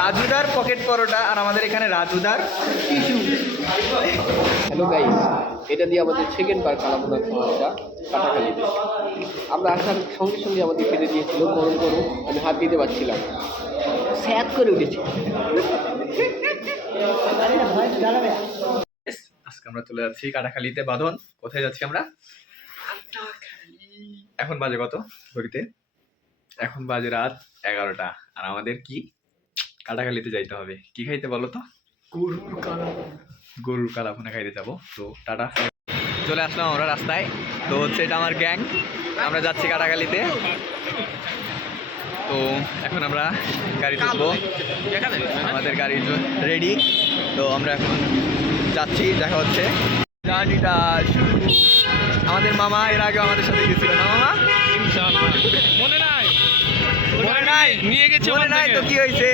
রাজুদার pocket পরোটা আর আমাদের এখানে রাজুদার tissue. Hello guys, এটা দিয়ে আমাদের সেকেন্ড বার কালাভুনা খাওয়াটা কাটাকালিতে। আমরা আসার সঙ্গে সঙ্গে আমাদের খেতে দিয়েছিল গরম গরম, আমি হাত দিতে পারছিলাম, স্যাদ করে উঠেছে। আজকে আমরা চলে যাচ্ছি কাটাখালীতে। বাঁধন, কোথায় যাচ্ছি আমরা? এখন বাজে কত ঘড়িতে? এখন বাজে রাত 11টা। আর আমাদের কি কাটাখালীতে যাইতে হবে। কি খাইতে বলো তো? গরুর কালাভুনা খাইতে যাবো। তো টাটা। চলে আসলাম আমরা রাস্তায়। তো হচ্ছে এটা আমার গ্যাং, আমরা যাচ্ছি কাটাখালীতে। তো এখন আমরা গাড়ি তুলবো, আমাদের গাড়ি রেডি। তো আমরা এখন যাচ্ছি, দেখা হচ্ছে। জার্নিটা শুরু। আমাদের মামা এর আগে আমাদের সাথে গেছিল না মামা? মনে নাই, মনে নাই? নিয়ে গেছে, মনে নাই তো কি হয়েছে?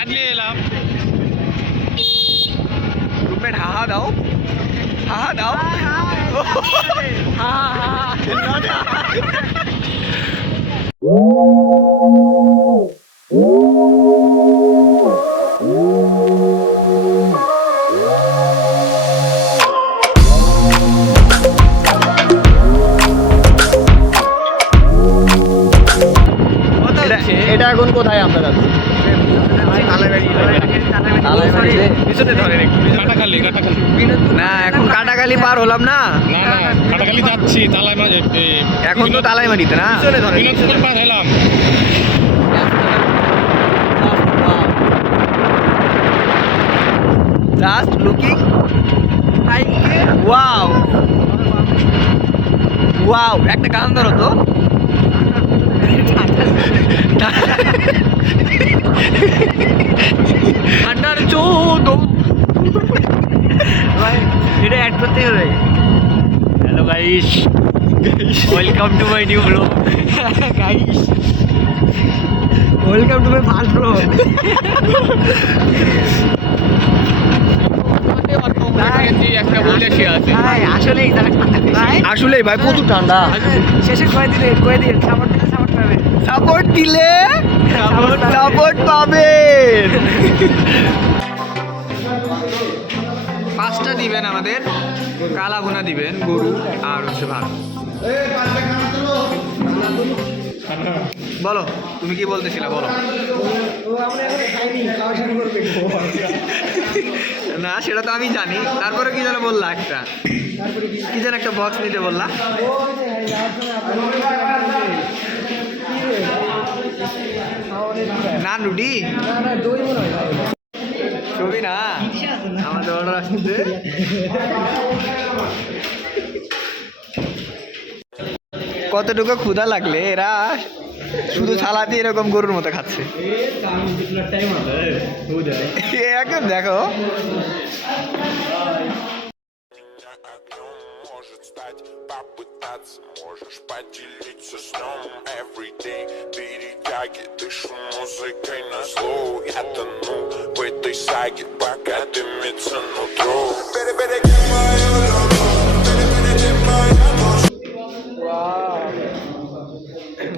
আজকে এলাম। রুমমেট হাহা দাও, হাহা দাও, এটা এখন কোথায় আমরা যাচ্ছি? না এখন কাটাখালী পার হলাম না, না না, কাটাখালি যাচ্ছি, তালাই মাঝে এখন তো তালাইমারিতে না, বিনোদপুর পার হলাম। Just looking wow wow. একটা গান ধরো তো। ঠান্ডার চোদ ভাই, এটা অ্যাড করতে হবে। Hello guys, welcome to my new blog. Guys, welcome to my first blog. আসলেই ভাই প্রচুর ঠান্ডা। শেষে কয়ে দিন সাপোর্ট দিলে সাপোর্ট পাবেন। 5টা দিবেন আমাদের, কালাভুনা দিবেন, গরু আর হচ্ছে ভাত। বলো তুমি কি বলতেছিলা, বলো। না সেটা তো আমি জানি, তারপরে কি যেন বললা, একটা কি যেন একটা বক্স নিতে বললা। না রুটি ছবি না, আমাদের অর্ডার আসছে। কতটুকু ক্ষুধা লাগলে এরা শুধু ছালা দিয়ে এরকম গরুর মতো খাচ্ছে। এখন দেখো попытаться, можешь поделиться сном. Everyday перетяги, дышу музыкой на зло. Я тону в этой саге, пока дымится нутро. Перебереги мою любовь, перебереги мою душу.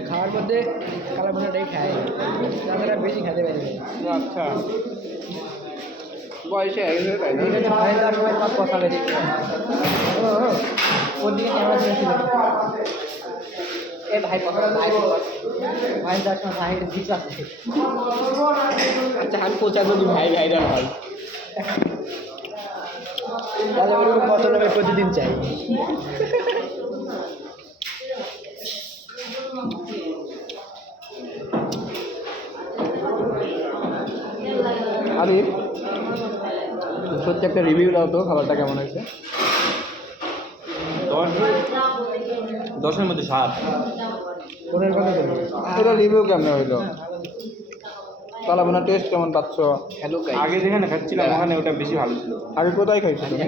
খাওয়ার মধ্যে কালাভুনাটাই খায়, তাছাড়া বেশি খেতে পারি। আচ্ছা, বয়সে ভয় দেওয়ার সময় সব কথা বেরিয়ে ওর দিকে ক্যামেরা ছিল। এ ভাই কথা ভাই ভাই দেওয়ার সময় ভাই দিস আছে। আচ্ছা আমি কোচা বলি ভাই ভাইরাল ভাই, তাহলে ওরকম কত লোক প্রতিদিন চাই। আরে সত্যি একটা রিভিউ দাও তো, খাবারটা কেমন হয়েছে? 10-এর মধ্যে 7। এটা রিভিউ কেমন হইলো? কালাভুনার টেস্ট কেমন পাচ্ছ? হ্যালো গাইস, আগে যেখানে খাচ্ছিলাম ওখানে ওটা বেশি ভালো ছিল। আগে কোথায় খাইছো তুমি?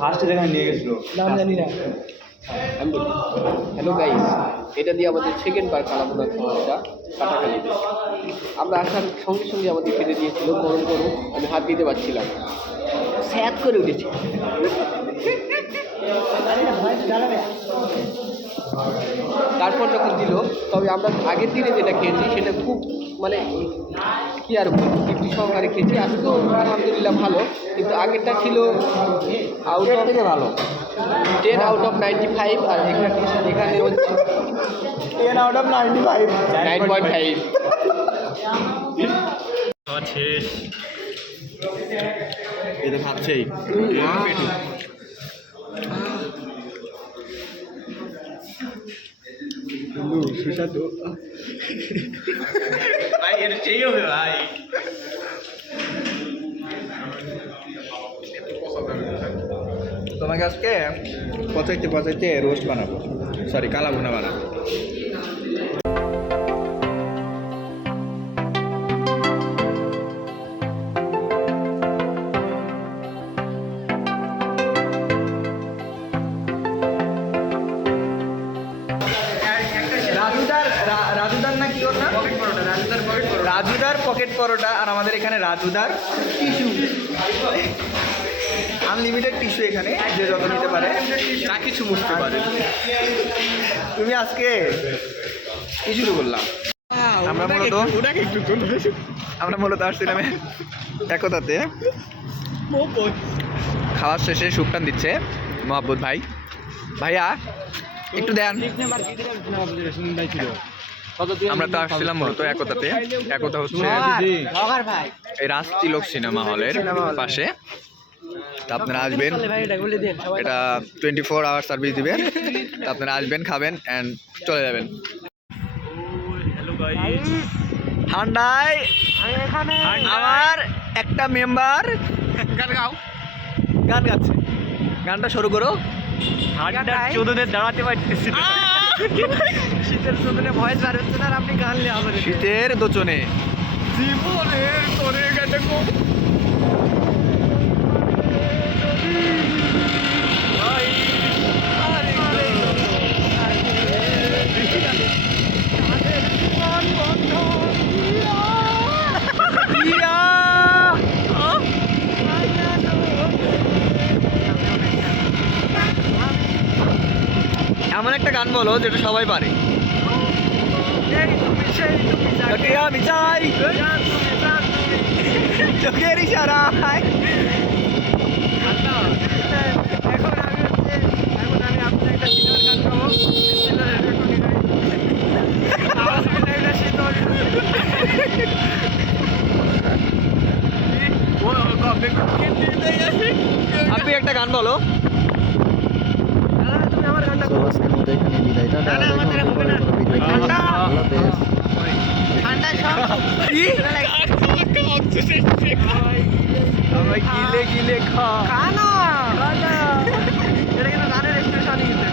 ফার্স্টে যেখানে নিয়ে গেছিল, নাম জানি না। আমি বলি, হ্যালো গাইস, এটা দিয়ে আমাদের সেকেন্ড বার কালাভুনা খাওয়াটা কাটাকালিতে। আমরা আসার সঙ্গে সঙ্গে আমাদের খেতে দিয়েছিল গরম গরম, আমি হাত দিতে পারছিলাম, স্যাদ করে উঠেছে। তারপর যখন দিল, তবে আমরা আগের দিনে যেটা খেয়েছি সেটা খুব মানে কি আর বলবো, তৃপ্তি সহকারে খেয়েছি। আজকেও আলহামদুলিল্লাহ ভালো, কিন্তু আগেরটা ছিল আউট অফ থেকে ভালো 10 আউট অফ 95, আর এখানে হচ্ছে 10 out of 95 9.5। এ তো খাচ্ছেই সুস্বাদু ভাই, এর চেয়ে হবে ভাই। তোমাকে আজকে পচাইতে পচাইতে রোস্ট বানাবো, সরি কালা ভুনা বানাবো। রাজুদার না কি ওর না পকেট পরোটা, রাজুদার পকেট পরোটা, আর আমাদের এখানে রাজুদার টিস্যু, আনলিমিটেড টিস্যু, এখানে যে যত নিতে পারে যা কিছু মুছতে পারে। তুমি আজকে কি শুরু করলাম? আমরা মূলত আসছিলাম একতাতে, খাওয়ার শেষে সুপটান দিচ্ছে মহাব্বত ভাই। ভাইয়া একটু দেন। আমরা তো আসছিলাম মূলত একতাতে। একতা হচ্ছে এই রাজ তিলক সিনেমা হলের পাশে। তা আপনারা আসবেন, এটা 24 আওয়ার সার্ভিস দিবেন। তা আপনারা আসবেন, খাবেন অ্যান্ড চলে যাবেন। ঠান্ডায় আমার একটা মেম্বার গান গাচ্ছে। গানটা শুরু করো। দাঁড়াতে পারতেছি, শীতের চোদনে ভয়েস বার হচ্ছে না, আর আপনি গান লে আবার শীতের দোচনে জীবনের করে গেছে গো। এমন একটা গান বলো যেটা সবাই পারে। আমি চাই চোখের ইশারায়। এখন আমি আপনার একটা সিনেমার গান গাবো। আপনি একটা গান বলো। তুমি আমার গানটা গিলে গিলে খানা, এটা কিন্তু গানের এক্সপ্রেশনই কিন্তু।